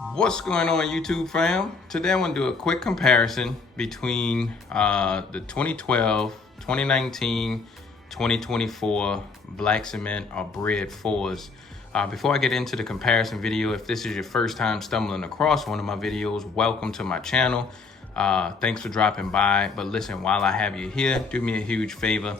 What's going on, YouTube fam? Today I want to do a quick comparison between the 2012, 2019, 2024 Black Cement or Bred 4s. Before I get into the comparison video, if this is your first time stumbling across one of my videos, welcome to my channel. Thanks for dropping by. But listen, while I have you here, do me a huge favor.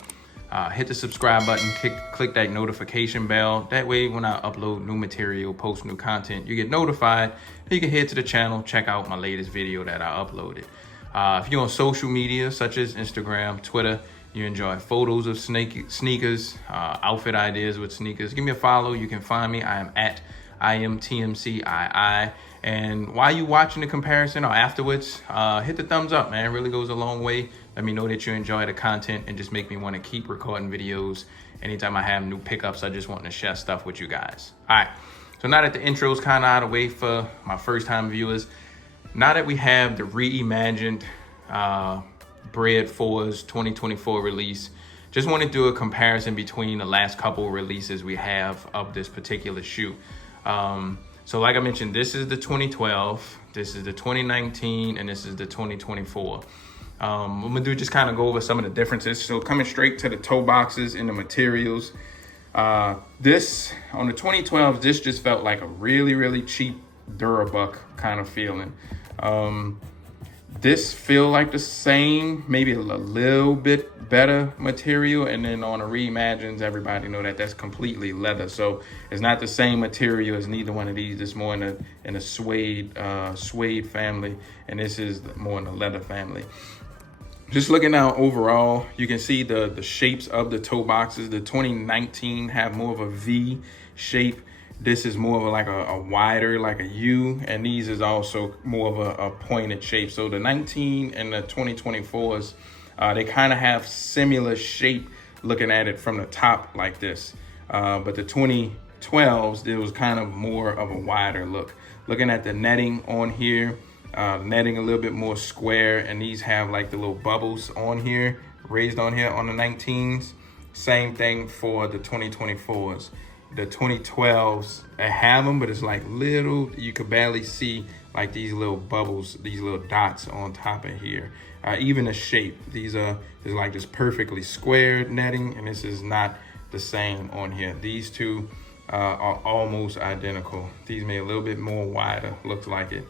Hit the subscribe button, click that notification bell. That way, when I upload new material, post new content, you get notified. You can head to the channel, check out my latest video that I uploaded. If you're on social media, such as Instagram, Twitter, you enjoy photos of sneakers, outfit ideas with sneakers, give me a follow. You can find me. I am at iAMTMCII. And while you watching the comparison or afterwards, hit the thumbs up, man. It really goes a long way. Let me know that you enjoy the content and just make me want to keep recording videos. Anytime I have new pickups, I just want to share stuff with you guys. All right, so now that the intro is kind of out of the way for my first time viewers, now that we have the Reimagined Bred 4's 2024 release, just want to do a comparison between the last couple releases we have of this particular shoe. So like I mentioned, this is the 2012, this is the 2019, and this is the 2024. I'm gonna do just kind of go over some of the differences. So coming straight to the toe boxes and the materials. This, on the 2012, this just felt like a really cheap Durabuck kind of feeling. This feel like the same, maybe a little bit better material. And then on the Reimagines, everybody know that that's completely leather. So it's not the same material as neither one of these. It's more in a suede family. And this is more in the leather family. Just looking now overall, you can see the shapes of the toe boxes. The 2019 have more of a V shape. This is more of like a wider, like a U, and these is also more of a pointed shape. So the 19 and the 2024s, they kind of have similar shape looking at it from the top like this. But the 2012s, it was kind of more of a wider look. Looking at the netting on here, netting a little bit more square, and these have like the little bubbles on here, raised on here on the 19s. Same thing for the 2024s. The 2012s, they have them, but it's like little, you could barely see like these little bubbles, these little dots on top of here. Even the shape, these is like this perfectly squared netting, and this is not the same on here. These two are almost identical. These made a little bit more wider, looks like it.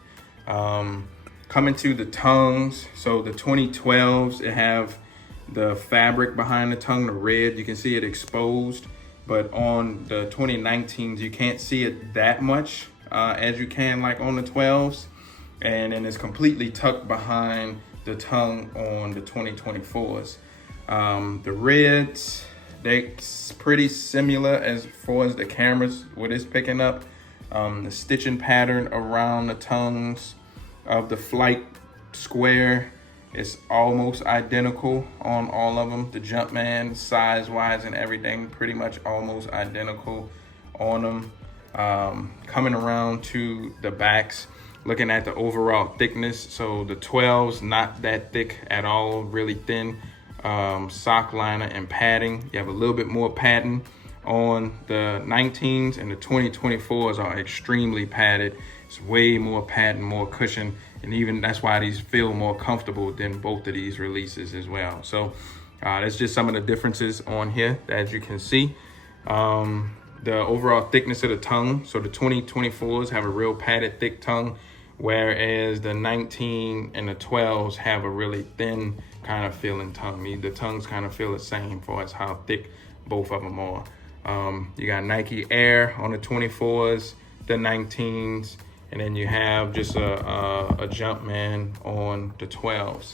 Coming to the tongues, so the 2012s, it have the fabric behind the tongue, the red, you can see it exposed. But on the 2019s, you can't see it that much as you can like on the 12s. And then it's completely tucked behind the tongue on the 2024s. The reds, they're pretty similar as far as the cameras, what it's picking up. The stitching pattern around the tongues of the flight square is almost identical on all of them. The Jumpman, size-wise and everything, pretty much almost identical on them. Coming around to the backs, looking at the overall thickness. So the 12s, not that thick at all, really thin sock liner and padding. You have a little bit more padding on the 19s, and the 2024s are extremely padded. It's way more padding, more cushion, and even that's why these feel more comfortable than both of these releases as well. So that's just some of the differences on here, as you can see. The overall thickness of the tongue. So the 2024s have a real padded, thick tongue, whereas the 19 and the 12s have a really thin kind of feeling tongue. The tongues kind of feel the same for as how thick both of them are. You got Nike Air on the 24s, the 19s, and then you have just a Jumpman on the 12s.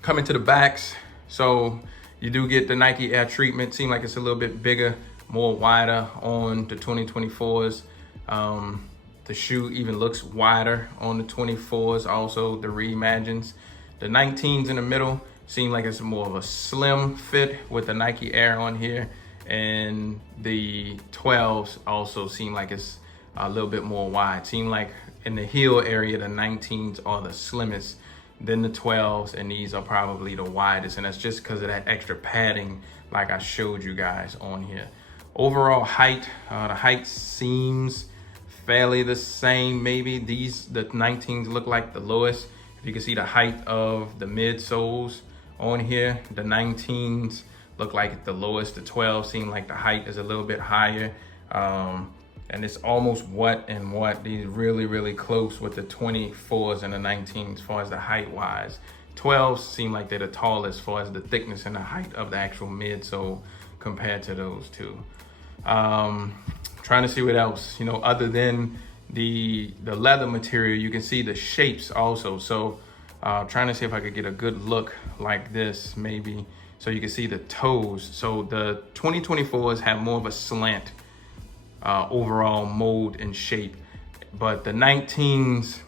Coming to the backs, so you do get the Nike Air treatment. Seems like it's a little bit bigger, more wider on the 2024s. The shoe even looks wider on the 24s, also the Reimagines. The 19s in the middle seem like it's more of a slim fit with the Nike Air on here. And the 12s also seem like it's a little bit more wide. Seem like in the heel area, the 19s are the slimmest, then the 12s, and these are probably the widest. And that's just because of that extra padding like I showed you guys on here. Overall height, the height seems fairly the same. Maybe the 19s look like the lowest. If you can see the height of the midsoles on here, the 19s look like the lowest. The 12 seem like the height is a little bit higher. And it's almost what. These really close with the 24s and the 19s as far as the height wise. 12s seem like they're the tallest as far as the thickness and the height of the actual midsole compared to those two. Trying to see what else, other than the leather material, you can see the shapes also. So trying to see if I could get a good look like this maybe, so you can see the toes. So the 2024s have more of a slant overall mold and shape, but the 19s,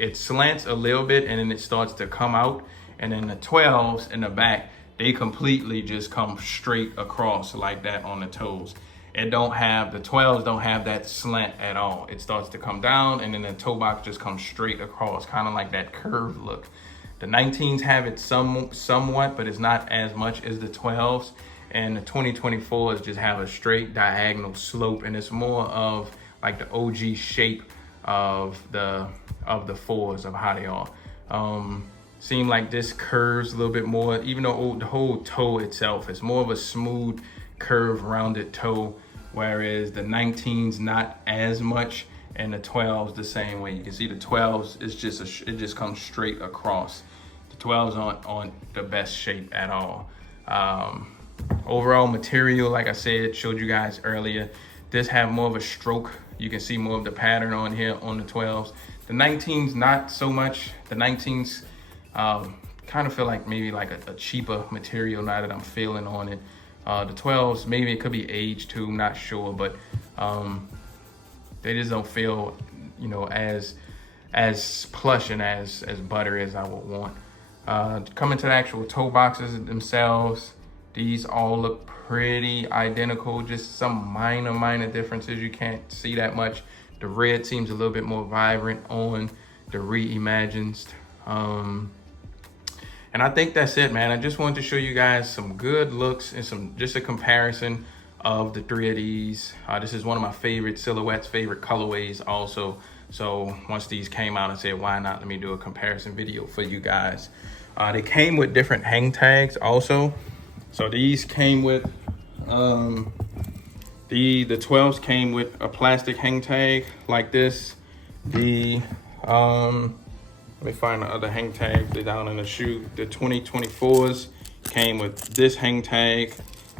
it slants a little bit and then it starts to come out, and then the 12s in the back, they completely just come straight across like that on the toes. The 12s don't have that slant at all. It starts to come down and then the toe box just comes straight across, kind of like that curved look. The 19s have it somewhat, but it's not as much as the 12s. And the 2024s just have a straight diagonal slope, and it's more of like the OG shape of the fours, of how they are. Seem like this curves a little bit more, even though the whole toe itself is more of a smooth, curved, rounded toe, whereas the 19s not as much, and the 12s the same way. You can see the 12s is it just comes straight across. The 12s aren't the best shape at all. Overall material, like I said, showed you guys earlier, this have more of a stroke. You can see more of the pattern on here on the 12s. The 19s not so much. The 19s kind of feel like maybe like a cheaper material now that I'm feeling on it. The 12s, maybe it could be age too, not sure, but they just don't feel, as plush and as buttery as I would want. Coming to the actual toe boxes themselves, these all look pretty identical, just some minor differences. You can't see that much. The red seems a little bit more vibrant on the Reimagined. And I think that's it, man. I just wanted to show you guys some good looks and just a comparison of the three of these. This is one of my favorite silhouettes, favorite colorways also. So once these came out, I said, why not? Let me do a comparison video for you guys. They came with different hang tags also. So these came with, the 12s came with a plastic hang tag like this. Let me find the other hang tags. They're down in the shoe. The 2024s came with this hang tag,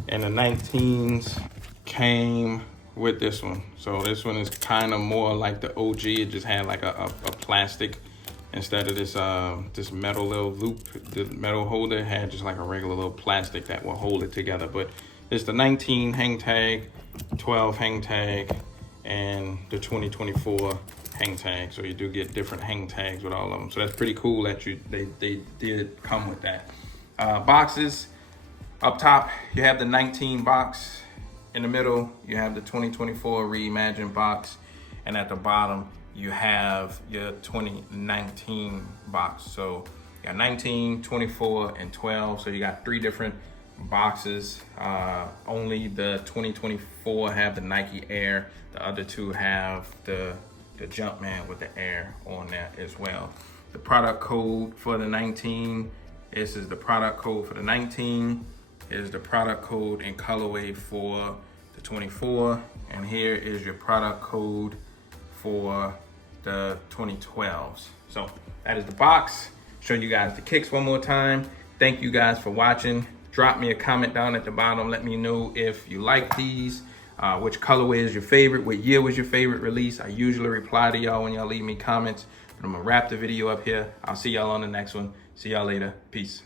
and the 19s came with this one. So this one is kind of more like the OG. It just had like a plastic instead of this metal little loop. The metal holder had just like a regular little plastic that will hold it together. But it's the 19 hang tag, 12 hang tag, and the 2024 hang tag. So you do get different hang tags with all of them. So that's pretty cool that they did come with that. Boxes, up top, you have the 19 box. In the middle, you have the 2024 Reimagined box. And at the bottom, you have your 2019 box. So you got 19, 24, and 12. So you got three different boxes. Only the 2024 have the Nike Air. The other two have the Jumpman with the Air on that as well. The product code for the 19, this is the product code for the 19. Is the product code and colorway for the 24. And here is your product code for the 2012s. So that is the box. Show you guys the kicks one more time. Thank you guys for watching. Drop me a comment down at the bottom. Let me know if you like these, which colorway is your favorite, what year was your favorite release. I usually reply to y'all when y'all leave me comments, but I'm gonna wrap the video up here. I'll see y'all on the next one. See y'all later. Peace.